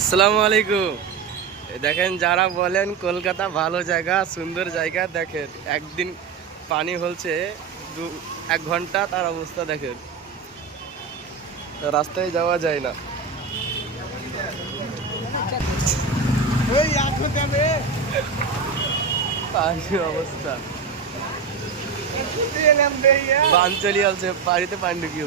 আসসালামু আলাইকুম। দেখেন, যারা বলেন কলকাতা ভালো জায়গা, সুন্দর জায়গা, দেখেন, একদিন পানি হচ্ছে দু, এক ঘণ্টা তার অবস্থা দেখেন। রাস্তায় যাওয়া যায় না। অবস্থা। বান চলে আসছে বাড়িতে পানি ঢুকিয়ে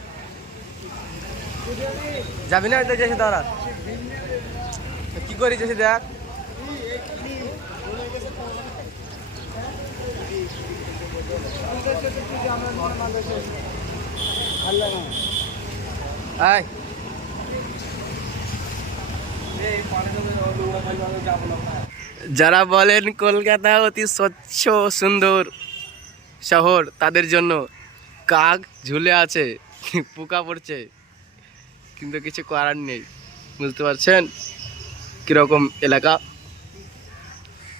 যাবি না এটা যেসে দাঁড়া। কি করি যেসে দেখ। যারা বলেন কলকাতা অতি স্বচ্ছ, সুন্দর শহর, তাদের জন্য কাক ঝুলে আছে, পোকা পড়ছে। কিন্তু কিছু করার নেই। বুঝতে পারছেন? কীরকম এলাকা?